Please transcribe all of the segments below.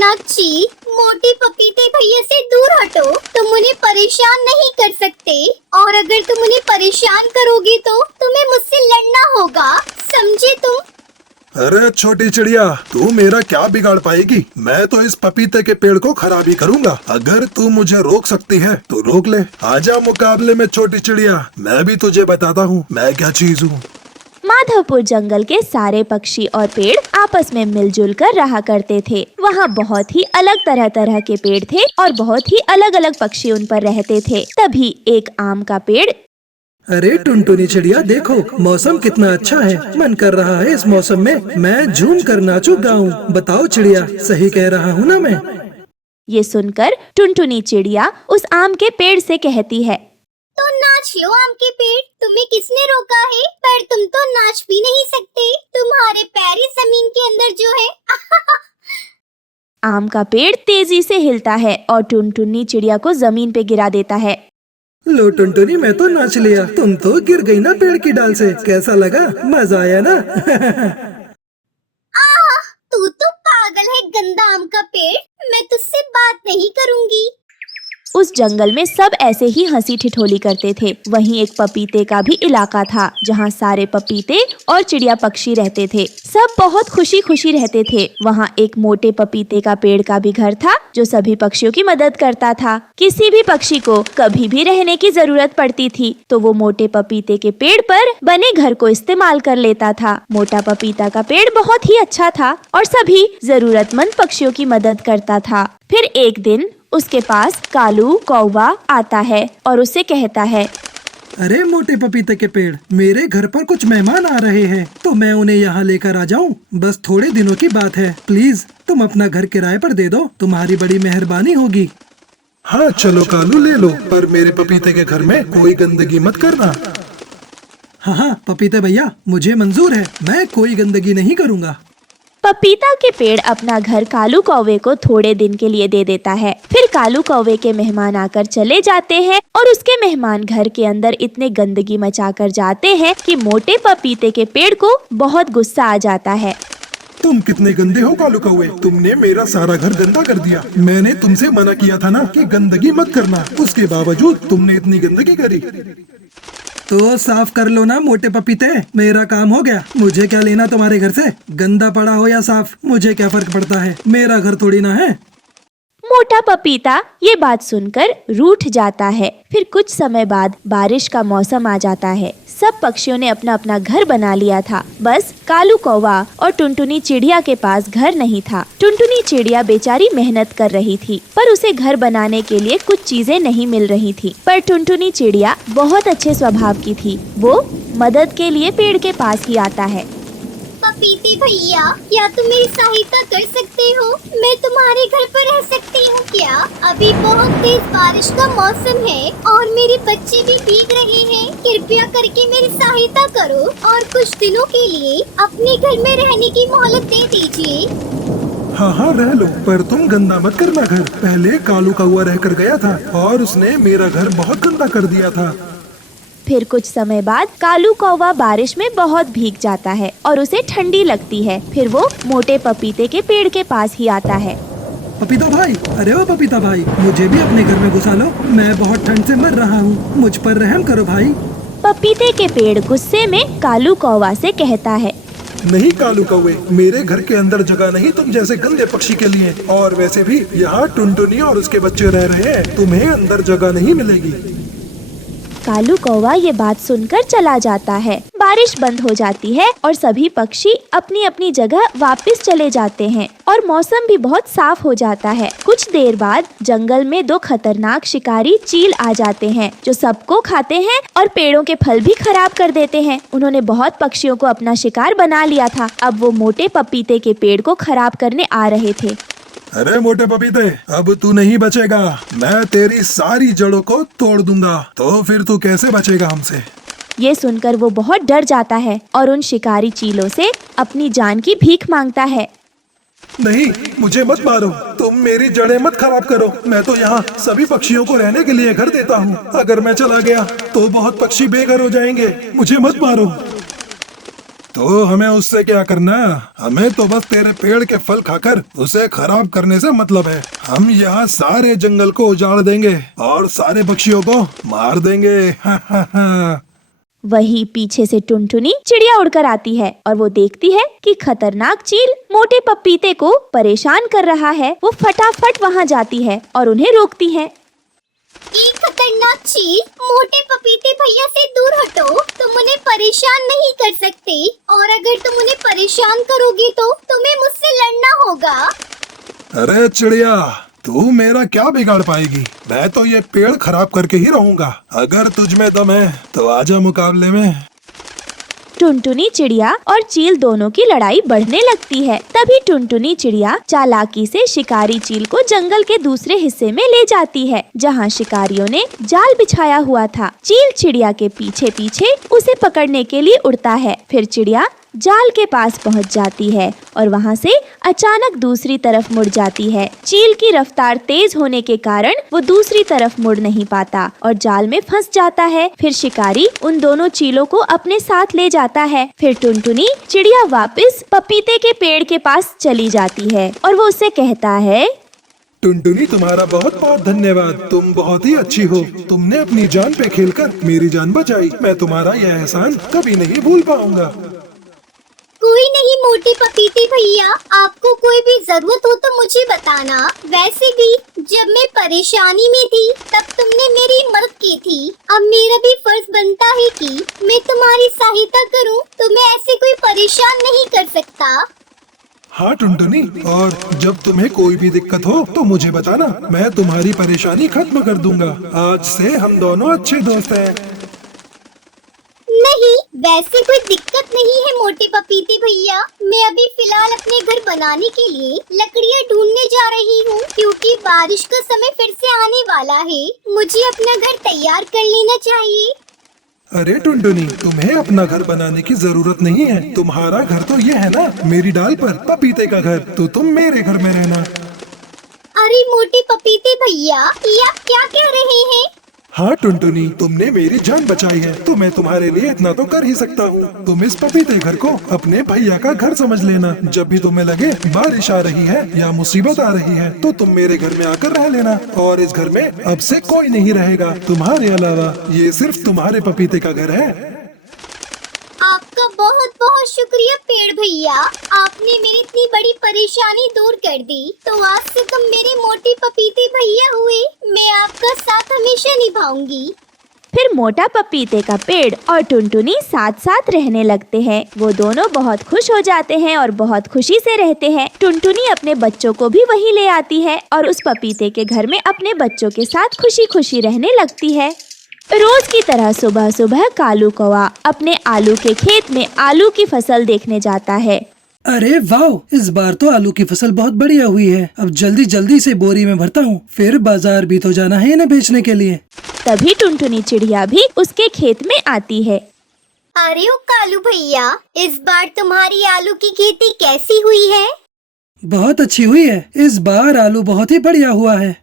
मीनाक्षी, मोटे पपीते भैया से दूर हटो। तुम उन्हें परेशान नहीं कर सकते, और अगर तुम उन्हें परेशान करोगे तो तुम्हें मुझसे लड़ना होगा, समझे तुम? अरे छोटी चिड़िया, तू मेरा क्या बिगाड़ पाएगी? मैं तो इस पपीते के पेड़ को खराब ही करूंगा। अगर तू मुझे रोक सकती है तो रोक ले। आजा मुकाबले में छोटी चिड़िया, मैं भी तुझे बताता हूँ मैं क्या चीज हूँ। माधवपुर जंगल के सारे पक्षी और पेड़ आपस में मिलजुल कर रहा करते थे। वहाँ बहुत ही अलग तरह तरह के पेड़ थे और बहुत ही अलग अलग पक्षी उन पर रहते थे। तभी एक आम का पेड़। अरे टुनटुनी चिड़िया, देखो मौसम कितना अच्छा है। मन कर रहा है इस मौसम में मैं झूम कर नाचूं गाऊं। बताओ चिड़िया, सही कह रहा हूँ ना मैं? ये सुनकर टुनटुनी चिड़िया उस आम के पेड़ से कहती है, तो नाच लो आम के पेड़, तुम्हें किसने रोका है? पर तुम तो नाच भी नहीं सकते, तुम्हारे पैर ही जमीन के अंदर जो है। आम का पेड़ तेजी से हिलता है और टुनटुनी चिड़िया को जमीन पे गिरा देता है। लो टुनटुनी, मैं तो नाच लिया, तुम तो गिर गई ना पेड़ की डाल से। कैसा लगा? मजा आया ना? तू तो पागल है गंदा आम का पेड़, मैं तुझसे बात नहीं करूंगी। उस जंगल में सब ऐसे ही हंसी ठिठोली करते थे। वहीं एक पपीते का भी इलाका था जहाँ सारे पपीते और चिड़िया पक्षी रहते थे। सब बहुत खुशी खुशी रहते थे। वहाँ एक मोटे पपीते का पेड़ का भी घर था जो सभी पक्षियों की मदद करता था। किसी भी पक्षी को कभी भी रहने की जरूरत पड़ती थी तो वो मोटे पपीते के पेड़ पर बने घर को इस्तेमाल कर लेता था। मोटा पपीता का पेड़ बहुत ही अच्छा था और सभी जरूरतमंद पक्षियों की मदद करता था। फिर एक दिन उसके पास कालू कौवा आता है और उसे कहता है, अरे मोटे पपीते के पेड़, मेरे घर पर कुछ मेहमान आ रहे हैं, तो मैं उन्हें यहाँ लेकर आ जाऊँ? बस थोड़े दिनों की बात है, प्लीज तुम अपना घर किराए पर दे दो, तुम्हारी बड़ी मेहरबानी होगी। हाँ चलो कालू, ले लो, पर मेरे पपीते के घर में कोई गंदगी मत करना। हाँ हाँ पपीते भैया, मुझे मंजूर है, मैं कोई गंदगी नहीं करूँगा। पपीता के पेड़ अपना घर कालू कौवे को थोड़े दिन के लिए दे देता है। फिर कालू कौवे के मेहमान आकर चले जाते हैं और उसके मेहमान घर के अंदर इतने गंदगी मचा कर जाते हैं कि मोटे पपीते के पेड़ को बहुत गुस्सा आ जाता है। तुम कितने गंदे हो कालू कौवे, तुमने मेरा सारा घर गंदा कर दिया। मैंने तुमसे मना किया था ना कि गंदगी मत करना, उसके बावजूद तुमने इतनी गंदगी करी। तो साफ कर लो ना मोटे पपीते, मेरा काम हो गया। मुझे क्या लेना तुम्हारे घर से? गंदा पड़ा हो या साफ, मुझे क्या फर्क पड़ता है, मेरा घर थोड़ी ना है। मोटा पपीता ये बात सुनकर रूठ जाता है। फिर कुछ समय बाद बारिश का मौसम आ जाता है। सब पक्षियों ने अपना अपना घर बना लिया था, बस कालू कौवा और टुनटुनी चिड़िया के पास घर नहीं था। टुनटुनी चिड़िया बेचारी मेहनत कर रही थी पर उसे घर बनाने के लिए कुछ चीजें नहीं मिल रही थी। पर टुनटुनी चिड़िया बहुत अच्छे स्वभाव की थी, वो मदद के लिए पेड़ के पास ही आता है। पपीते भैया, क्या तुम मेरी सहायता कर सकते हो? मैं तुम्हारे घर पर रह सकती हूँ क्या? अभी बहुत तेज बारिश का मौसम है और मेरे बच्चे भी भीग रहे हैं। कृपया करके मेरी सहायता करो और कुछ दिनों के लिए अपने घर में रहने की मोहलत दे दीजिए। हाँ हाँ रह लो, पर तुम गंदा मत करना घर। पहले कालू कौवा रह कर गया था और उसने मेरा घर बहुत गंदा कर दिया था। फिर कुछ समय बाद कालू कौवा बारिश में बहुत भीग जाता है और उसे ठंडी लगती है। फिर वो मोटे पपीते के पेड़ के पास ही आता है। पपीता भाई, अरे ओ पपीता भाई, मुझे भी अपने घर में घुसा लो, मैं बहुत ठंड से मर रहा हूँ, मुझ पर रहम करो भाई। पपीते के पेड़ गुस्से में कालू कौवा से कहता है, नहीं कालू कौवे, मेरे घर के अंदर जगह नहीं तुम जैसे गंदे पक्षी के लिए, और वैसे भी यहाँ टुनटुनी और उसके बच्चे रह रहे हैं, तुम्हें अंदर जगह नहीं मिलेगी। कालू कौवा ये बात सुनकर चला जाता है। बारिश बंद हो जाती है और सभी पक्षी अपनी अपनी जगह वापस चले जाते हैं और मौसम भी बहुत साफ हो जाता है। कुछ देर बाद जंगल में दो खतरनाक शिकारी चील आ जाते हैं जो सबको खाते हैं और पेड़ों के फल भी खराब कर देते हैं। उन्होंने बहुत पक्षियों को अपना शिकार बना लिया था। अब वो मोटे पपीते के पेड़ को खराब करने आ रहे थे। अरे मोटे पपीते, अब तू नहीं बचेगा, मैं तेरी सारी जड़ों को तोड़ दूंगा, तो फिर तू कैसे बचेगा हमसे? ये सुनकर वो बहुत डर जाता है और उन शिकारी चीलों से अपनी जान की भीख मांगता है। नहीं, मुझे मत मारो, तुम मेरी जड़ें मत खराब करो। मैं तो यहाँ सभी पक्षियों को रहने के लिए घर देता हूँ। अगर मैं चला गया तो बहुत पक्षी बेघर हो जाएंगे, मुझे मत मारो। तो हमें उससे क्या करना? हमें तो बस तेरे पेड़ के फल खाकर उसे खराब करने से मतलब है। हम यहाँ सारे जंगल को उजाड़ देंगे और सारे पक्षियों को मार देंगे। वही पीछे से टुनटुनी चिड़िया उड़कर आती है और वो देखती है कि खतरनाक चील मोटे पपीते को परेशान कर रहा है। वो फटाफट वहाँ जाती है और उन्हें रोकती है। ये खतरनाक चील, मोटे पपीते भैया से दूर हटो। तुम उन्हें परेशान नहीं कर सकते, और अगर तुम उन्हें परेशान करोगे तो तुम्हें मुझसे लड़ना होगा। अरे चिड़िया, तू मेरा क्या बिगाड़ पाएगी? मैं तो ये पेड़ खराब करके ही रहूंगा। अगर तुझ में दम है तो आजा मुकाबले में। टुनटुनी चिड़िया और चील दोनों की लड़ाई बढ़ने लगती है। तभी टुनटुनी चिड़िया चालाकी से शिकारी चील को जंगल के दूसरे हिस्से में ले जाती है, जहाँ शिकारियों ने जाल बिछाया हुआ था। चील चिड़िया के पीछे पीछे उसे पकड़ने के लिए उड़ता है। फिर चिड़िया जाल के पास पहुंच जाती है और वहां से अचानक दूसरी तरफ मुड़ जाती है। चील की रफ्तार तेज होने के कारण वो दूसरी तरफ मुड़ नहीं पाता और जाल में फंस जाता है। फिर शिकारी उन दोनों चीलों को अपने साथ ले जाता है। फिर टुनटुनी चिड़िया वापस पपीते के पेड़ के पास चली जाती है और वो उससे कहता है, टुनटुनी, तुम्हारा बहुत बहुत धन्यवाद। तुम बहुत ही अच्छी हो। तुमने अपनी जान पे खेलकर मेरी जान बचाई। मैं तुम्हारा यह एहसान कभी नहीं भूल पाऊंगा। कोई नहीं मोटे पपीते भैया, आपको कोई भी जरूरत हो तो मुझे बताना। वैसे भी जब मैं परेशानी में थी तब तुमने मेरी मदद की थी। अब मेरा भी फर्ज बनता है कि मैं तुम्हारी सहायता करूं। तुम्हें ऐसे कोई परेशान नहीं कर सकता। हाँ टुनटुनी, और जब तुम्हें कोई भी दिक्कत हो तो मुझे बताना। मैं तुम्हारी परेशानी खत्म कर दूंगा। आज से हम दोनों अच्छे दोस्त हैं। नहीं, वैसे कोई दिक्कत नहीं है मोटे पपीते भैया। मैं अभी फिलहाल अपने घर बनाने के लिए लकड़ियाँ ढूंढने जा रही हूँ, क्योंकि बारिश का समय फिर से आने वाला है। मुझे अपना घर तैयार कर लेना चाहिए। अरे टुनटुनी, तुम्हें अपना घर बनाने की जरूरत नहीं है। तुम्हारा घर तो ये है ना, मेरी डाल पर पपीते का घर। तो तुम मेरे घर में रहना। अरे मोटे पपीते भैया, ये आप क्या कह रहे हैं? हाँ टुनटुनी, तुमने मेरी जान बचाई है तो मैं तुम्हारे लिए इतना तो कर ही सकता हूँ। तुम इस पपीते घर को अपने भैया का घर समझ लेना। जब भी तुम्हें लगे बारिश आ रही है या मुसीबत आ रही है तो तुम मेरे घर में आकर रह लेना। और इस घर में अब से कोई नहीं रहेगा तुम्हारे अलावा। ये सिर्फ तुम्हारे पपीते का घर है। आपका बहुत बहुत शुक्रिया पेड़ भैया, आपने मेरी इतनी बड़ी परेशानी दूर कर दी। तो आज से तुम मेरे मोटे पपीते भैया हुए। मैं आपका साथ हमेशा निभाऊंगी। फिर मोटा पपीते का पेड़ और टुनटुनी साथ साथ रहने लगते हैं। वो दोनों बहुत खुश हो जाते हैं और बहुत खुशी से रहते हैं। टुनटुनी अपने बच्चों को भी वहीं ले आती है और उस पपीते के घर में अपने बच्चों के साथ खुशी खुशी रहने लगती है। रोज की तरह सुबह सुबह कालू कौवा अपने आलू के खेत में आलू की फसल देखने जाता है। अरे वाह, इस बार तो आलू की फसल बहुत बढ़िया हुई है। अब जल्दी जल्दी से बोरी में भरता हूँ, फिर बाजार भी तो जाना है इन्हें बेचने के लिए। तभी टुनटुनी चिड़िया भी उसके खेत में आती है। अरे ओ कालू भैया, इस बार तुम्हारी आलू की खेती कैसी हुई है? बहुत अच्छी हुई है। इस बार आलू बहुत ही बढ़िया हुआ है।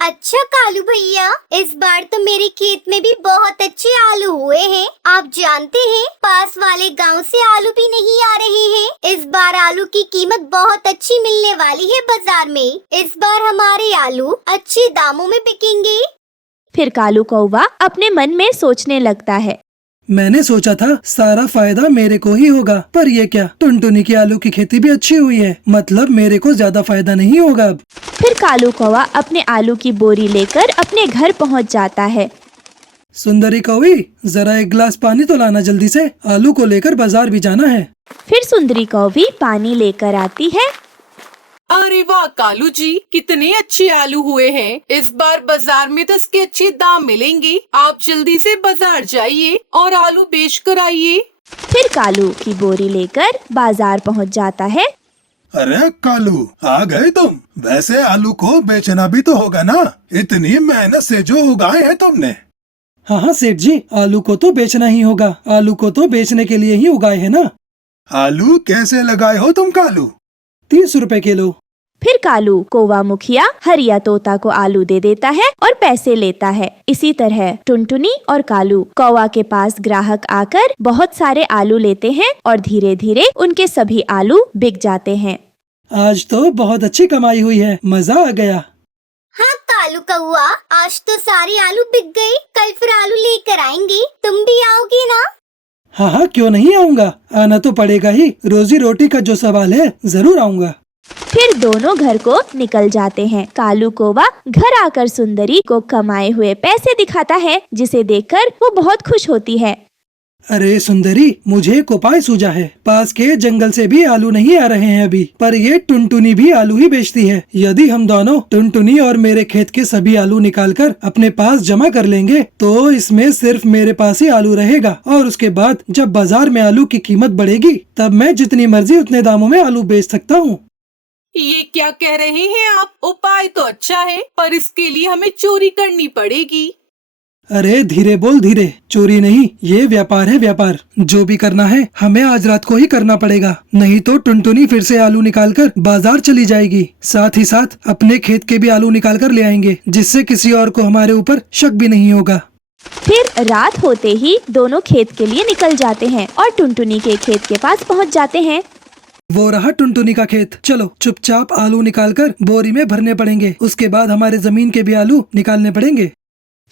अच्छा कालू भैया, इस बार तो मेरे खेत में भी बहुत अच्छे आलू हुए हैं। आप जानते हैं, पास वाले गांव से आलू भी नहीं आ रहे हैं। इस बार आलू की कीमत बहुत अच्छी मिलने वाली है बाजार में। इस बार हमारे आलू अच्छे दामों में बिकेंगे। फिर कालू कौवा अपने मन में सोचने लगता है, मैंने सोचा था सारा फायदा मेरे को ही होगा, पर ये क्या, टुनटुनी की आलू की खेती भी अच्छी हुई है। मतलब मेरे को ज्यादा फायदा नहीं होगा अब। फिर कालू कौवा अपने आलू की बोरी लेकर अपने घर पहुंच जाता है। सुंदरी कौवी, जरा एक गिलास पानी तो लाना जल्दी से। आलू को लेकर बाजार भी जाना है। फिर सुंदरी कौवी पानी लेकर आती है। अरे वाह कालू जी, कितने अच्छे आलू हुए हैं। इस बार बाजार में तो इसके अच्छे दाम मिलेंगे। आप जल्दी से बाजार जाइए और आलू बेच कर आइए। फिर कालू की बोरी लेकर बाजार पहुंच जाता है। अरे कालू, आ गए तुम? वैसे आलू को बेचना भी तो होगा ना, इतनी मेहनत से जो उगाए हैं तुमने। हाँ हाँ सेठ जी, आलू को तो बेचना ही होगा। आलू को तो बेचने के लिए ही उगाए है ना। आलू कैसे लगाए हो तुम कालू? 30 रुपए किलो। फिर कालू कौवा मुखिया हरिया तोता को आलू दे देता है और पैसे लेता है। इसी तरह टुनटुनी और कालू कौवा के पास ग्राहक आकर बहुत सारे आलू लेते हैं और धीरे धीरे उनके सभी आलू बिक जाते हैं। आज तो बहुत अच्छी कमाई हुई है, मजा आ गया। हाँ कालू कौआ, आज तो सारे आलू बिक गए। कल फिर आलू लेकर आएंगे, तुम भी आओगे ना? हाँ हाँ, क्यों नहीं आऊँगा, आना तो पड़ेगा ही। रोजी रोटी का जो सवाल है, जरूर आऊँगा। फिर दोनों घर को निकल जाते हैं। कालू कौवा घर आकर सुंदरी को कमाए हुए पैसे दिखाता है, जिसे देखकर वो बहुत खुश होती है। अरे सुंदरी, मुझे एक उपाय सूझा है। पास के जंगल से भी आलू नहीं आ रहे हैं अभी, पर ये टुनटुनी भी आलू ही बेचती है। यदि हम दोनों टुनटुनी और मेरे खेत के सभी आलू निकालकर अपने पास जमा कर लेंगे, तो इसमें सिर्फ मेरे पास ही आलू रहेगा। और उसके बाद जब बाजार में आलू की कीमत बढ़ेगी, तब मैं जितनी मर्जी उतने दामों में आलू बेच सकता हूँ। ये क्या कह रहे हैं आप? उपाय तो अच्छा है, पर इसके लिए हमें चोरी करनी पड़ेगी। अरे धीरे बोल, धीरे। चोरी नहीं, ये व्यापार है, व्यापार। जो भी करना है हमें आज रात को ही करना पड़ेगा, नहीं तो टुनटुनी फिर से आलू निकालकर बाजार चली जाएगी। साथ ही साथ अपने खेत के भी आलू निकाल कर ले आएंगे, जिससे किसी और को हमारे ऊपर शक भी नहीं होगा। फिर रात होते ही दोनों खेत के लिए निकल जाते हैं और टुनटुनी के खेत के पास पहुँच जाते हैं। वो रहा टुनटुनी का खेत। चलो चुपचाप आलू निकालकर बोरी में भरने पड़ेंगे, उसके बाद हमारे जमीन के भी आलू निकालने पड़ेंगे।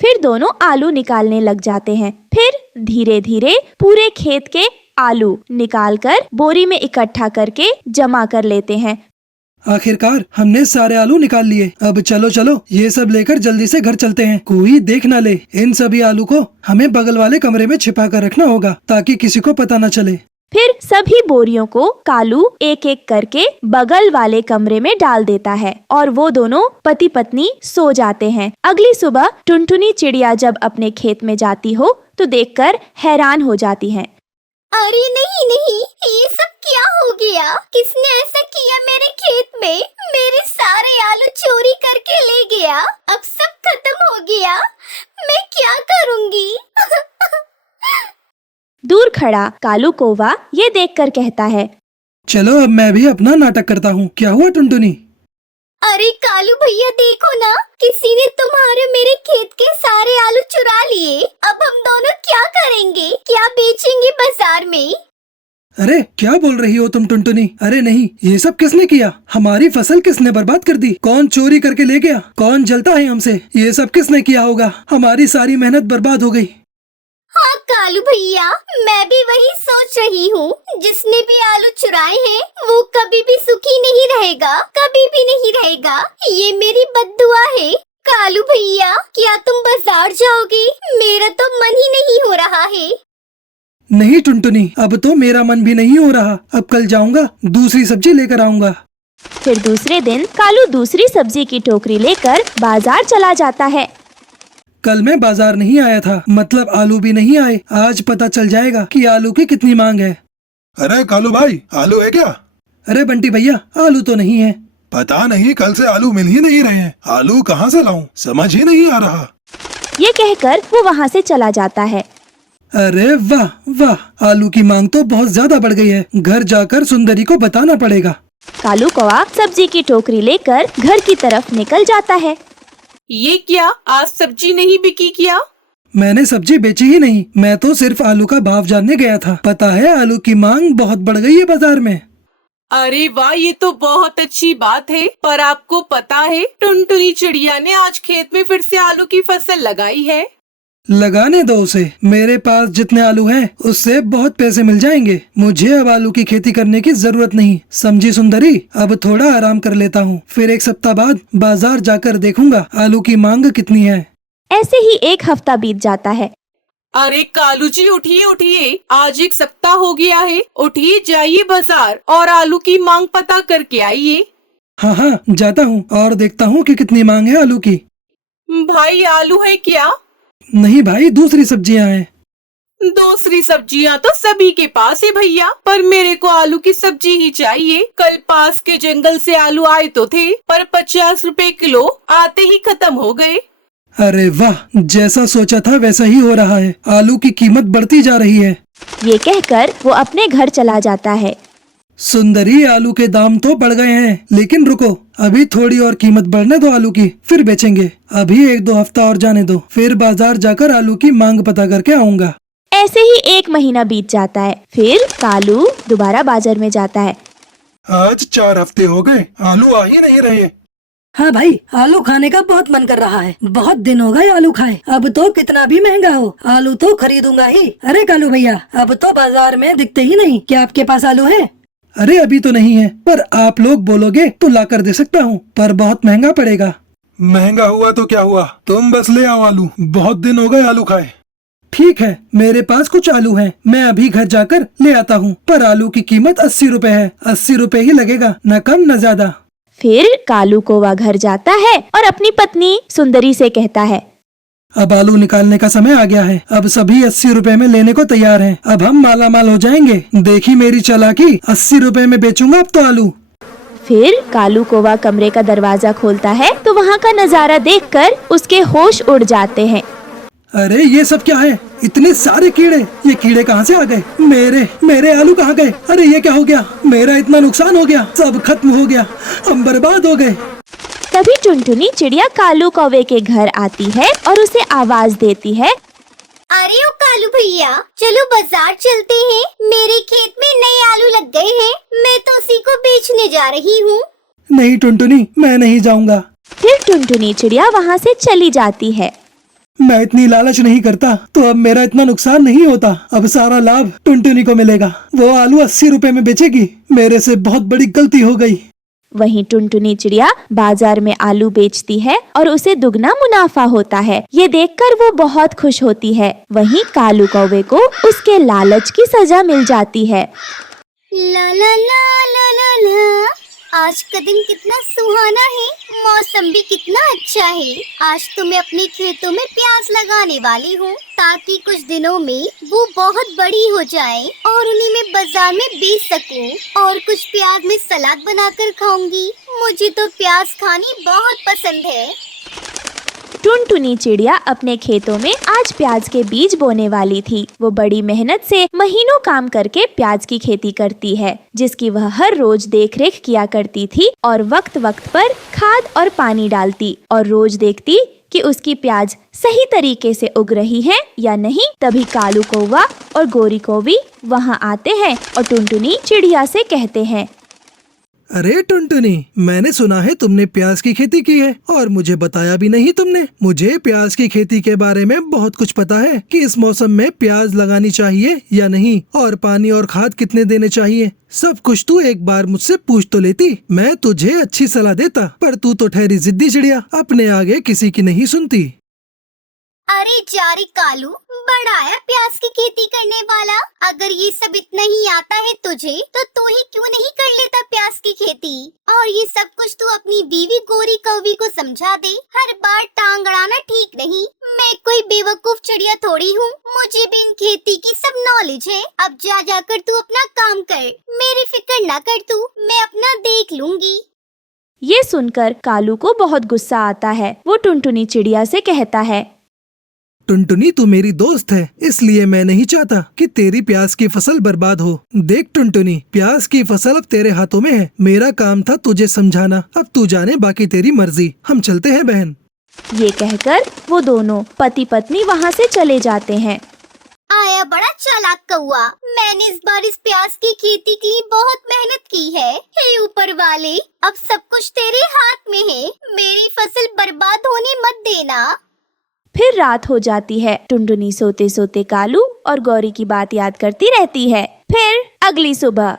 फिर दोनों आलू निकालने लग जाते हैं। फिर धीरे धीरे पूरे खेत के आलू निकालकर बोरी में इकट्ठा करके जमा कर लेते हैं। आखिरकार हमने सारे आलू निकाल लिए। अब चलो चलो, ये सब लेकर जल्दी से घर चलते हैं, कोई देख ना ले। इन सभी आलू को हमें बगल वाले कमरे में छिपा कर रखना होगा, ताकि किसी को पता न चले। फिर सभी बोरियों को कालू एक एक करके बगल वाले कमरे में डाल देता है और वो दोनों पति पत्नी सो जाते हैं। अगली सुबह टुनटुनी चिड़िया जब अपने खेत में जाती हो तो देखकर हैरान हो जाती है। अरे नहीं नहीं, ये सब क्या हो गया? किसने ऐसा किया मेरे खेत में? मेरे सारे आलू चोरी करके ले गया। अब सब खत्म हो गया, मैं क्या करूँगी? दूर खड़ा कालू कौवा ये देखकर कहता है, चलो अब मैं भी अपना नाटक करता हूँ। क्या हुआ टुनटुनी? अरे कालू भैया देखो ना, किसी ने तुम्हारे मेरे खेत के सारे आलू चुरा लिए। अब हम दोनों क्या करेंगे? क्या बेचेंगे बाजार में? अरे क्या बोल रही हो तुम टुनटुनी? अरे नहीं, ये सब किसने किया? हमारी फसल किसने बर्बाद कर दी? कौन चोरी करके ले गया? कौन जलता है हमसे? ये सब किसने किया होगा? हमारी सारी मेहनत बर्बाद हो गई। हाँ कालू भैया, मैं भी वही सोच रही हूँ। जिसने भी आलू चुराए हैं वो कभी भी सुखी नहीं रहेगा, कभी भी नहीं रहेगा। ये मेरी बद्दुआ है। कालू भैया, क्या तुम बाजार जाओगे? मेरा तो मन ही नहीं हो रहा है। नहीं टुनटुनी, अब तो मेरा मन भी नहीं हो रहा। अब कल जाऊंगा, दूसरी सब्जी लेकर आऊंगा। फिर दूसरे दिन कालू दूसरी सब्जी की टोकरी लेकर बाजार चला जाता है। कल मैं बाजार नहीं आया था, मतलब आलू भी नहीं आए। आज पता चल जाएगा कि आलू की कितनी मांग है। अरे कालू भाई, आलू है क्या? अरे बंटी भैया, आलू तो नहीं है। पता नहीं, कल से आलू मिल ही नहीं रहे हैं। आलू कहाँ से लाऊं, समझ ही नहीं आ रहा। ये कहकर वो वहाँ से चला जाता है। अरे वाह वाह, आलू की मांग तो बहुत ज्यादा बढ़ गई है। घर जाकर सुंदरी को बताना पड़ेगा। कालू कौवा सब्जी की टोकरी लेकर घर की तरफ निकल जाता है। ये क्या, आज सब्जी नहीं बिकी क्या? मैंने सब्जी बेची ही नहीं, मैं तो सिर्फ आलू का भाव जानने गया था। पता है, आलू की मांग बहुत बढ़ गई है बाजार में। अरे वाह, ये तो बहुत अच्छी बात है। पर आपको पता है, टुनटुनी चिड़िया ने आज खेत में फिर से आलू की फसल लगाई है। लगाने दो उसे। मेरे पास जितने आलू हैं, उससे बहुत पैसे मिल जाएंगे। मुझे अब आलू की खेती करने की जरूरत नहीं, समझी सुंदरी? अब थोड़ा आराम कर लेता हूँ, फिर एक सप्ताह बाद बाजार जाकर देखूंगा आलू की मांग कितनी है। ऐसे ही एक हफ्ता बीत जाता है। अरे कालू जी, उठिए उठिए, आज एक सप्ताह हो गया है। उठिए, जाइए बाजार और आलू की मांग पता करके आइए। हाँ हाँ, जाता हूँ और देखता हूँ कि कितनी मांग है आलू की। भाई, आलू है क्या? नहीं भाई, दूसरी सब्जियाँ हैं। दूसरी सब्जियां तो सभी के पास है भैया, पर मेरे को आलू की सब्जी ही चाहिए। कल पास के जंगल से आलू आए तो थे, पर 50 रुपए किलो आते ही खत्म हो गए। अरे वाह, जैसा सोचा था वैसा ही हो रहा है। आलू की कीमत बढ़ती जा रही है। ये कहकर वो अपने घर चला जाता है। सुंदरी, आलू के दाम तो बढ़ गए हैं, लेकिन रुको, अभी थोड़ी और कीमत बढ़ने दो आलू की, फिर बेचेंगे। अभी 1-2 हफ्ता और जाने दो, फिर बाजार जाकर आलू की मांग पता करके आऊंगा। ऐसे ही 1 महीना बीत जाता है। फिर कालू दोबारा बाजार में जाता है। आज 4 हफ्ते हो गए, आलू आ ही नहीं रहे। हाँ भाई, आलू खाने का बहुत मन कर रहा है। बहुत दिन हो गए आलू खाए। अब तो कितना भी महंगा हो, आलू तो खरीदूंगा ही। अरे कालू भैया, अब तो बाजार में दिखते ही नहीं। क्या आपके पास आलू है? अरे अभी तो नहीं है, पर आप लोग बोलोगे तो ला कर दे सकता हूँ, पर बहुत महंगा पड़ेगा। महंगा हुआ तो क्या हुआ, तुम बस ले आओ आलू, बहुत दिन हो गए आलू खाए। ठीक है, मेरे पास कुछ आलू हैं, मैं अभी घर जाकर ले आता हूँ, पर आलू की कीमत 80 रुपए है। 80 रुपए ही लगेगा, न कम न ज्यादा। फिर कालू कौवा घर जाता है और अपनी पत्नी सुंदरी से कहता है, अब आलू निकालने का समय आ गया है। अब सभी 80 रुपए में लेने को तैयार हैं। अब हम माला माल हो जाएंगे। देखी मेरी चालाकी, 80 रुपए में बेचूंगा अब तो आलू। फिर कालू कौवा कमरे का दरवाजा खोलता है तो वहाँ का नजारा देखकर उसके होश उड़ जाते हैं। अरे ये सब क्या है? इतने सारे कीड़े, ये कीड़े कहाँ से आ गए? मेरे आलू कहाँ गए? अरे ये क्या हो गया? मेरा इतना नुकसान हो गया, सब खत्म हो गया, हम बर्बाद हो गए। तभी टुनटुनी चिड़िया कालू कौवे के घर आती है और उसे आवाज देती है, अरे ओ कालू भैया, चलो बाजार चलते हैं। मेरे खेत में नए आलू लग गए हैं, मैं तो उसी को बेचने जा रही हूँ। नहीं टुनटुनी, मैं नहीं जाऊंगा। फिर टुनटुनी चिड़िया वहाँ से चली जाती है। मैं इतनी लालच नहीं करता तो अब मेरा इतना नुकसान नहीं होता। अब सारा लाभ टुनटुनी को मिलेगा। वो आलू 80 रुपए में बेचेगी। मेरे से बहुत बड़ी गलती हो गई। वहीं टुनटुनी चिड़िया बाजार में आलू बेचती है और उसे दुगना मुनाफा होता है। ये देखकर वो बहुत खुश होती है। वहीं कालू कौवे को उसके लालच की सजा मिल जाती है। ला ला ला ला ला ला, आज का दिन कितना सुहाना है, मौसम भी कितना अच्छा है। आज तो मैं अपने खेतों में प्याज लगाने वाली हूँ, ताकि कुछ दिनों में वो बहुत बड़ी हो जाए और उन्हें मैं बाजार में बेच सकूँ और कुछ प्याज में सलाद बनाकर खाऊंगी। मुझे तो प्याज खानी बहुत पसंद है। टुनटुनी चिड़िया अपने खेतों में आज प्याज के बीज बोने वाली थी। वो बड़ी मेहनत से महीनों काम करके प्याज की खेती करती है, जिसकी वह हर रोज देखरेख किया करती थी और वक्त वक्त पर खाद और पानी डालती और रोज देखती कि उसकी प्याज सही तरीके से उग रही है या नहीं। तभी कालू कौवा और गोरी कौवी वहाँ आते हैं और टुनटुनी चिड़िया से कहते हैं, अरे टुनटुनी, मैंने सुना है तुमने प्याज की खेती की है और मुझे बताया भी नहीं तुमने। मुझे प्याज की खेती के बारे में बहुत कुछ पता है कि इस मौसम में प्याज लगानी चाहिए या नहीं और पानी और खाद कितने देने चाहिए। सब कुछ तू एक बार मुझसे पूछ तो लेती, मैं तुझे अच्छी सलाह देता, पर तू तो ठहरी जिद्दी चिड़िया, अपने आगे किसी की नहीं सुनती। अरे जारी कालू, बड़ा आया प्याज की खेती करने वाला। अगर ये सब इतना ही आता है तुझे, तो तू ही क्यों नहीं कर लेता प्याज की खेती? और ये सब कुछ तू अपनी बीवी गोरी कौवी को समझा दे। हर बार टांग अड़ाना ठीक नहीं। मैं कोई बेवकूफ चिड़िया थोड़ी हूँ, मुझे भी इन खेती की सब नॉलेज है। अब जा जाकर तू अपना काम कर, मेरी फिक्र न कर तू, मैं अपना देख लूंगी। ये सुनकर कालू को बहुत गुस्सा आता है। वो टुनटुनी चिड़िया से कहता है, टुनटुनी तू मेरी दोस्त है, इसलिए मैं नहीं चाहता कि तेरी प्याज की फसल बर्बाद हो। देख टुनटुनी, प्याज की फसल अब तेरे हाथों में है। मेरा काम था तुझे समझाना, अब तू जाने, बाकी तेरी मर्जी। हम चलते हैं बहन। ये कहकर वो दोनों पति पत्नी वहाँ से चले जाते हैं। आया बड़ा चालाक कौआ, मैंने इस बार इस प्याज की खेती के लिए बहुत मेहनत की है। हे ऊपर वाले, अब सब कुछ तेरे हाथ में है, मेरी फसल बर्बाद होने मत देना। फिर रात हो जाती है। टुनटुनी सोते सोते कालू और गौरी की बात याद करती रहती है। फिर अगली सुबह,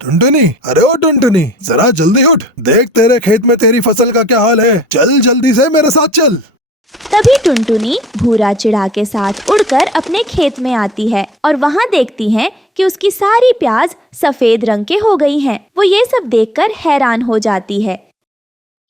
टुनटुनी, अरे ओ टुनटुनी, जरा जल्दी उठ, देख तेरे खेत में तेरी फसल का क्या हाल है। चल जल्दी से मेरे साथ चल। तभी टुनटुनी भूरा चिड़ा के साथ उड़कर अपने खेत में आती है और वहाँ देखती है कि उसकी सारी प्याज सफेद रंग के हो गई हैं। वो ये सब देखकर हैरान हो जाती है।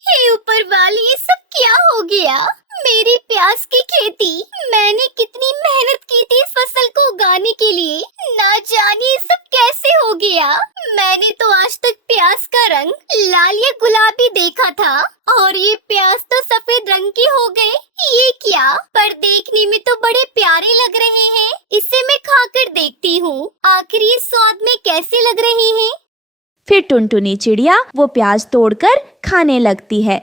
हे ऊपर वाले, ये सब क्या हो गया? मेरी प्याज की खेती, मैंने कितनी मेहनत की थी इस फसल को उगाने के लिए, ना जाने ये सब कैसे हो गया। मैंने तो आज तक प्याज का रंग लाल या गुलाबी देखा था और ये प्याज तो सफेद रंग की हो गए। ये क्या? पर देखने में तो बड़े प्यारे लग रहे हैं। इसे मैं खाकर देखती हूँ, आखिर ये स्वाद में कैसे लग रहे हैं। फिर टुनटुनी चिड़िया वो प्याज तोड़कर खाने लगती है।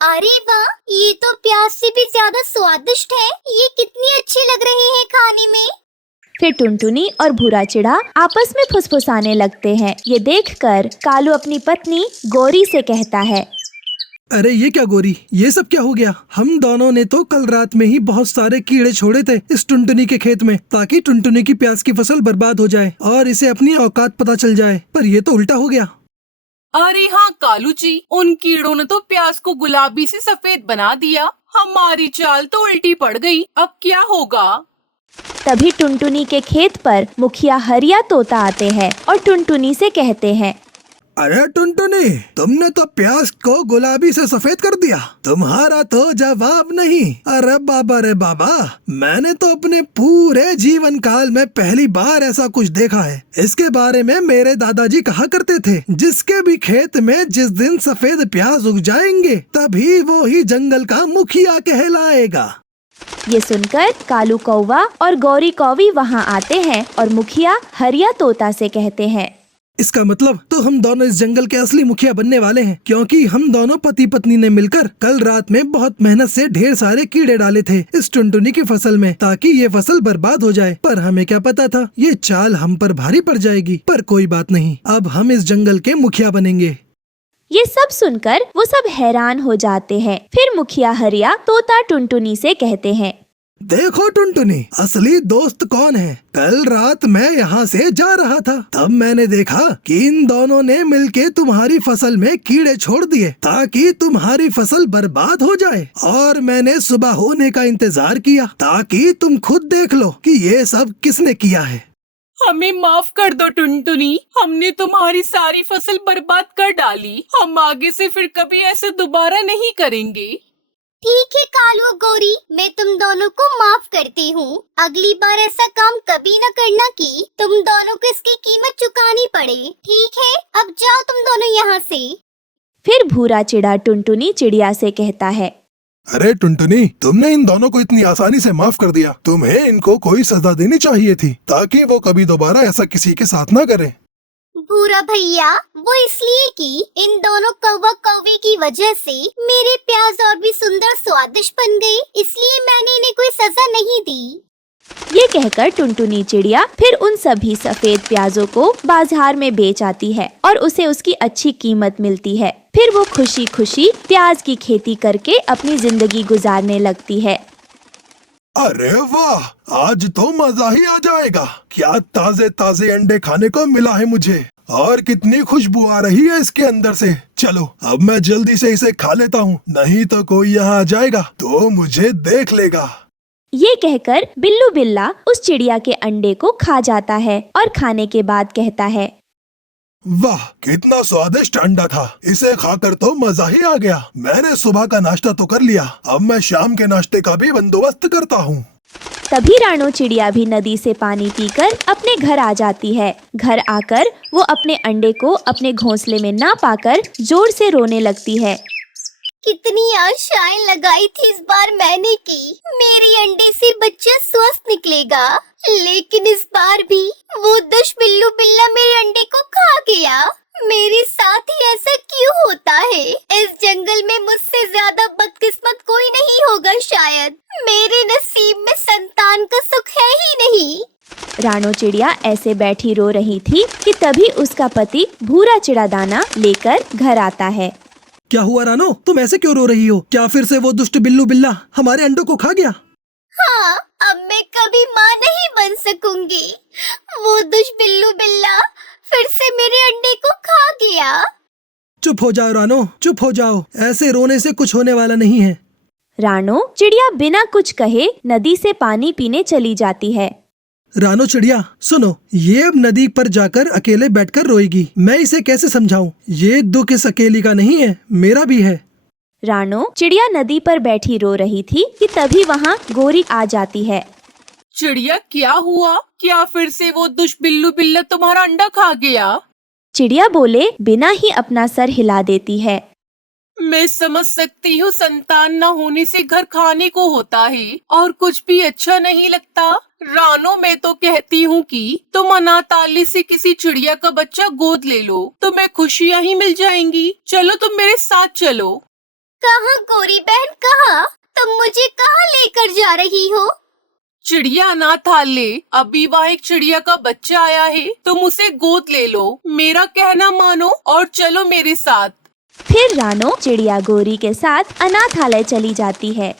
अरे वाह, ये तो प्याज से भी ज्यादा स्वादिष्ट है। ये कितनी अच्छी लग रही है खाने में। फिर टुनटुनी और भूरा चिड़ा आपस में फुसफुसाने लगते हैं। ये देखकर कालू अपनी पत्नी गौरी से कहता है, अरे ये क्या गोरी, ये सब क्या हो गया? हम दोनों ने तो कल रात में ही बहुत सारे कीड़े छोड़े थे इस टुनटुनी के खेत में, ताकि टुनटुनी की प्याज की फसल बर्बाद हो जाए और इसे अपनी औकात पता चल जाए, पर ये तो उल्टा हो गया। अरे हाँ कालू जी, उन कीड़ों ने तो प्याज को गुलाबी से सफेद बना दिया। हमारी चाल तो उल्टी पड़ गई। अब क्या होगा? तभी टुनटुनी के खेत पर मुखिया हरिया तोता आते हैं और टुनटुनी से कहते हैं, अरे टुनटुनी, तुमने तो प्याज को गुलाबी से सफेद कर दिया। तुम्हारा तो जवाब नहीं। अरे बाबा रे बाबा, मैंने तो अपने पूरे जीवन काल में पहली बार ऐसा कुछ देखा है। इसके बारे में मेरे दादाजी कहा करते थे, जिसके भी खेत में जिस दिन सफेद प्याज उग जाएंगे तभी वो ही जंगल का मुखिया कहलाएगा। ये सुनकर कालू कौवा और गौरी कौवी वहाँ आते हैं और मुखिया हरिया तोता से कहते हैं, इसका मतलब तो हम दोनों इस जंगल के असली मुखिया बनने वाले हैं, क्योंकि हम दोनों पति पत्नी ने मिलकर कल रात में बहुत मेहनत से ढेर सारे कीड़े डाले थे इस टुनटुनी की फसल में, ताकि ये फसल बर्बाद हो जाए। पर हमें क्या पता था ये चाल हम पर भारी पड़ जाएगी। पर कोई बात नहीं, अब हम इस जंगल के मुखिया बनेंगे। ये सब सुनकर वो सब हैरान हो जाते हैं। फिर मुखिया हरिया तोता टुनटुनी से कहते हैं, देखो टुनटुनी, असली दोस्त कौन है? कल रात मैं यहाँ से जा रहा था, तब मैंने देखा कि इन दोनों ने मिलके तुम्हारी फसल में कीड़े छोड़ दिए ताकि तुम्हारी फसल बर्बाद हो जाए, और मैंने सुबह होने का इंतजार किया ताकि तुम खुद देख लो कि ये सब किसने किया है। हमें माफ कर दो टुनटुनी, हमने तुम्हारी सारी फसल बर्बाद कर डाली। हम आगे से फिर कभी ऐसे दोबारा नहीं करेंगे। ठीक है कालू और गौरी, मैं तुम दोनों को माफ करती हूँ। अगली बार ऐसा काम कभी न करना कि तुम दोनों को इसकी कीमत चुकानी पड़े। ठीक है, अब जाओ तुम दोनों यहाँ से। फिर भूरा चिड़ा टुनटुनी चिड़िया से कहता है, अरे टुनटुनी, तुमने इन दोनों को इतनी आसानी से माफ कर दिया। तुम्हें इनको कोई सजा देनी चाहिए थी ताकि वो कभी दोबारा ऐसा किसी के साथ ना करें। भूरा भैया, वो इसलिए कि इन दोनों कौवा कौवे की वजह से मेरे प्याज और भी सुंदर स्वादिष्ट बन गए, इसलिए मैंने इन्हें कोई सजा नहीं दी। ये कहकर टुनटुनी चिड़िया फिर उन सभी सफेद प्याजों को बाजार में बेच आती है और उसे उसकी अच्छी कीमत मिलती है। फिर वो खुशी खुशी प्याज की खेती करके अपनी जिंदगी गुजारने लगती है। अरे वाह, आज तो मजा ही आ जाएगा। क्या ताजे ताजे अंडे खाने को मिला है मुझे, और कितनी खुशबू आ रही है इसके अंदर से। चलो अब मैं जल्दी से इसे खा लेता हूँ, नहीं तो कोई यहाँ आ जाएगा तो मुझे देख लेगा। ये कहकर बिल्लू बिल्ला उस चिड़िया के अंडे को खा जाता है और खाने के बाद कहता है, वाह, कितना स्वादिष्ट अंडा था। इसे खाकर तो मजा ही आ गया। मैंने सुबह का नाश्ता तो कर लिया, अब मैं शाम के नाश्ते का भी बंदोबस्त करता हूँ। तभी रानो चिड़िया भी नदी से पानी पीकर अपने घर आ जाती है। घर आकर वो अपने अंडे को अपने घोंसले में ना पाकर जोर से रोने लगती है। कितनी आशाएं लगाई थी इस बार मैंने कि मेरी अंडे से बच्चा स्वस्थ निकलेगा, लेकिन इस बार भी वो दुष्ट बिल्लू बिल्ला मेरे अंडे को खा गया। मेरे साथ ही ऐसा क्यों होता है? इस जंगल में मुझसे ज्यादा बदकिस्मत कोई नहीं होगा शायद। मेरे नसीब में संतान का सुख है ही नहीं। रानो चिड़िया ऐसे बैठी रो रही थी कि तभी उसका पति भूरा चिड़ा दाना लेकर घर आता है। क्या हुआ रानो, तुम ऐसे क्यों रो रही हो? क्या फिर से वो दुष्ट बिल्लू बिल्ला हमारे अंडों को खा गया? हाँ, अब मैं कभी माँ नहीं बन सकूंगी। वो दुष्ट बिल्लू बिल्ला फिर से मेरे अंडे को खा गया। चुप हो जाओ रानो, चुप हो जाओ। ऐसे रोने से कुछ होने वाला नहीं है। रानो चिड़िया बिना कुछ कहे नदी से पानी पीने चली जाती है। रानो चिड़िया सुनो, ये अब नदी पर जाकर अकेले बैठकर रोएगी। मैं इसे कैसे समझाऊं? ये दुख इस अकेली का नहीं है, मेरा भी है। रानो चिड़िया नदी पर बैठी रो रही थी कि तभी वहाँ गौरी आ जाती है। चिड़िया क्या हुआ? क्या फिर से वो दुष्ट बिल्लू बिल्ला तुम्हारा अंडा खा गया? चिड़िया बोले बिना ही अपना सर हिला देती है। मैं समझ सकती हूँ, संतान न होने से घर खाने को होता है और कुछ भी अच्छा नहीं लगता। रानो, मैं तो कहती हूँ कि तुम अनाथालय से किसी चिड़िया का बच्चा गोद ले लो, तुम्हें खुशियाँ ही मिल जाएंगी। चलो तुम मेरे साथ चलो। कहाँ गौरी बहन, कहाँ? तुम मुझे कहाँ लेकर जा रही हो? चिड़िया अनाथालय। अभी वहाँ एक चिड़िया का बच्चा आया है, तुम उसे गोद ले लो, मेरा कहना मानो और चलो मेरे साथ। फिर रानो चिड़िया गौरी के साथ अनाथालय चली जाती है।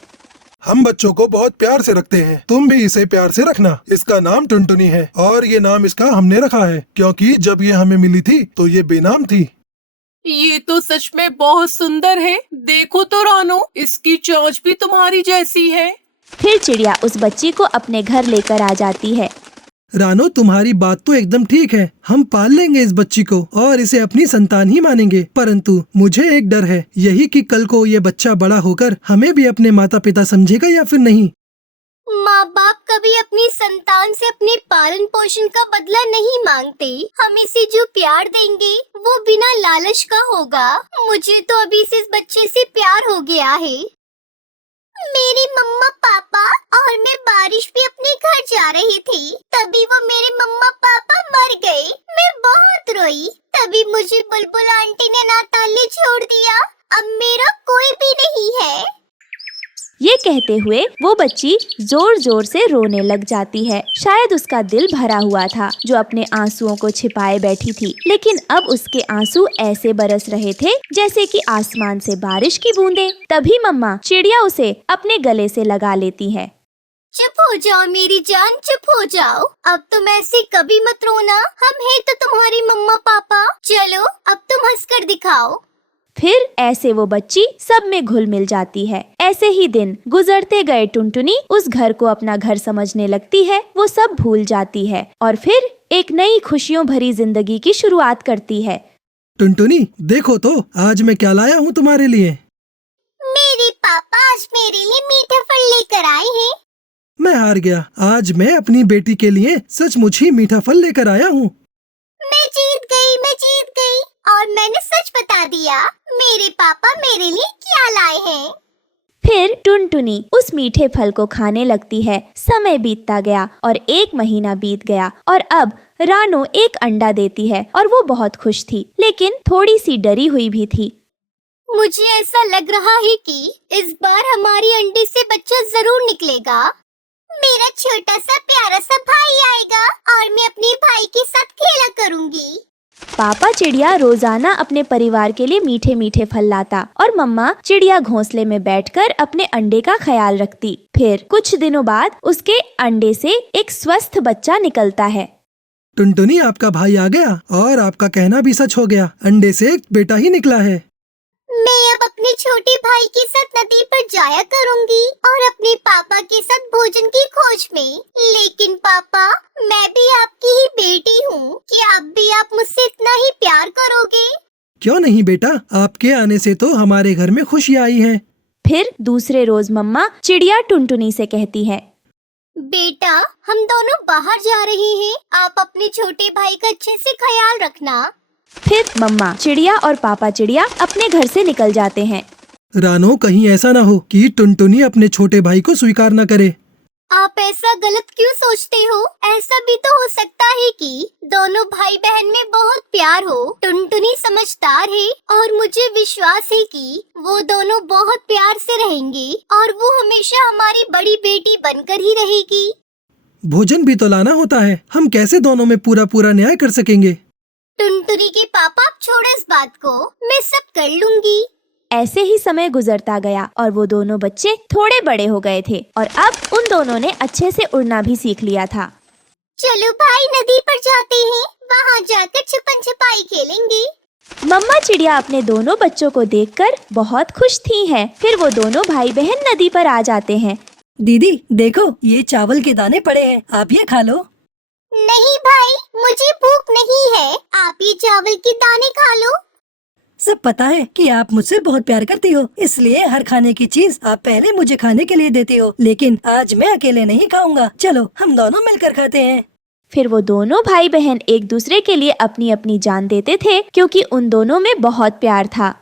हम बच्चों को बहुत प्यार से रखते हैं, तुम भी इसे प्यार से रखना। इसका नाम टुनटुनी है और ये नाम इसका हमने रखा है क्योंकि जब ये हमें मिली थी तो ये बेनाम थी। ये तो सच में बहुत सुंदर है। देखो तो रानो, इसकी चोंच भी तुम्हारी जैसी है। फिर चिड़िया उस बच्ची को अपने घर लेकर आ जाती है। रानो, तुम्हारी बात तो एकदम ठीक है। हम पाल लेंगे इस बच्ची को और इसे अपनी संतान ही मानेंगे। परंतु मुझे एक डर है, यही कि कल को ये बच्चा बड़ा होकर हमें भी अपने माता पिता समझेगा या फिर नहीं। माँ बाप कभी अपनी संतान से अपने पालन पोषण का बदला नहीं मांगते। हम इसे जो प्यार देंगे वो बिना लालच का होगा। मुझे तो अभी से इस बच्चे से प्यार हो गया है। मेरी मम्मा पापा और मैं बारिश भी अपने घर जा रही थी, तभी वो मेरे मम्मा पापा मर गए। मैं बहुत रोई। तभी मुझे बुलबुल आंटी ने अनाथालय छोड़ दिया। अब मेरा कोई भी नहीं है। ये कहते हुए वो बच्ची जोर जोर से रोने लग जाती है। शायद उसका दिल भरा हुआ था, जो अपने आंसुओं को छिपाए बैठी थी। लेकिन अब उसके आंसू ऐसे बरस रहे थे जैसे कि आसमान से बारिश की बूंदें। तभी मम्मा चिड़िया उसे अपने गले से लगा लेती है। चुप हो जाओ मेरी जान, चुप हो जाओ। अब तुम ऐसे कभी मत रोना। हम हैं तो तुम्हारी मम्मा पापा। चलो अब तुम हंसकर दिखाओ। फिर ऐसे वो बच्ची सब में घुल मिल जाती है। ऐसे ही दिन गुजरते गए। टुनटुनी उस घर को अपना घर समझने लगती है। वो सब भूल जाती है और फिर एक नई खुशियों भरी जिंदगी की शुरुआत करती है। टुनटुनी, देखो तो आज मैं क्या लाया हूँ तुम्हारे लिए। मेरे पापा आज मेरे लिए मीठा फल लेकर आए हैं। मैं हार गया। आज मैं अपनी बेटी के लिए सचमुच ही मीठा फल लेकर आया हूँ। मैं जीत गई और मैंने सच बता दिया। मेरे पापा मेरे लिए क्या लाए हैं। फिर टुनटुनी उस मीठे फल को खाने लगती है। समय बीतता गया और 1 महीना बीत गया और अब रानो एक अंडा देती है और वो बहुत खुश थी, लेकिन थोड़ी सी डरी हुई भी थी। मुझे ऐसा लग रहा है कि इस बार हमारी अंडे से बच्चा जरूर निकलेगा। मेरा छोटा सा प्यारा सा भाई आएगा और मैं अपने भाई के साथ खेला करूंगी। पापा चिड़िया रोजाना अपने परिवार के लिए मीठे मीठे फल लाता और मम्मा चिड़िया घोंसले में बैठकर अपने अंडे का ख्याल रखती। फिर कुछ दिनों बाद उसके अंडे से एक स्वस्थ बच्चा निकलता है। टुनटुनी, आपका भाई आ गया और आपका कहना भी सच हो गया। अंडे से एक बेटा ही निकला है। मैं अब अपने छोटे भाई के साथ नदी पर जाया करूंगी और अपने पापा के साथ भोजन की खोज में। लेकिन पापा, मैं भी आपकी ही बेटी हूँ। क्या अब भी आप मुझसे इतना ही प्यार करोगे? क्यों नहीं बेटा, आपके आने से तो हमारे घर में खुशी आई है। फिर दूसरे रोज मम्मा चिड़िया टुनटुनी से कहती है, बेटा, हम दोनों बाहर जा रहे हैं। आप अपने छोटे भाई का अच्छे से ख्याल रखना। फिर मम्मा चिड़िया और पापा चिड़िया अपने घर से निकल जाते हैं। रानो, कहीं ऐसा ना हो कि टुनटुनी अपने छोटे भाई को स्वीकार न करे। आप ऐसा गलत क्यों सोचते हो? ऐसा भी तो हो सकता है कि दोनों भाई बहन में बहुत प्यार हो। टुनटुनी समझदार है और मुझे विश्वास है कि वो दोनों बहुत प्यार से रहेंगे और वो हमेशा हमारी बड़ी बेटी बनकर ही रहेगी। भोजन भी तो लाना होता है। हम कैसे दोनों में पूरा न्याय कर सकेंगे? टुनटुनी के पापा, आप छोड़ो इस बात को, मैं सब कर लूंगी। ऐसे ही समय गुजरता गया और वो दोनों बच्चे थोड़े बड़े हो गए थे और अब उन दोनों ने अच्छे से उड़ना भी सीख लिया था। चलो भाई, नदी पर जाते हैं। वहाँ जाकर छुपन छुपाई खेलेंगे। मम्मा चिड़िया अपने दोनों बच्चों को देखकर बहुत खुश थी हैं। फिर वो दोनों भाई बहन नदी पर आ जाते हैं। दीदी देखो, ये चावल के दाने पड़े हैं, आप ये खा लो। नहीं भाई, मुझे भूख नहीं है। आप ये चावल के दाने खा लो। सब पता है कि आप मुझसे बहुत प्यार करती हो, इसलिए हर खाने की चीज आप पहले मुझे खाने के लिए देती हो। लेकिन आज मैं अकेले नहीं खाऊंगा। चलो हम दोनों मिलकर खाते हैं। फिर वो दोनों भाई बहन एक दूसरे के लिए अपनी अपनी जान देते थे, क्योंकि उन दोनों में बहुत प्यार था।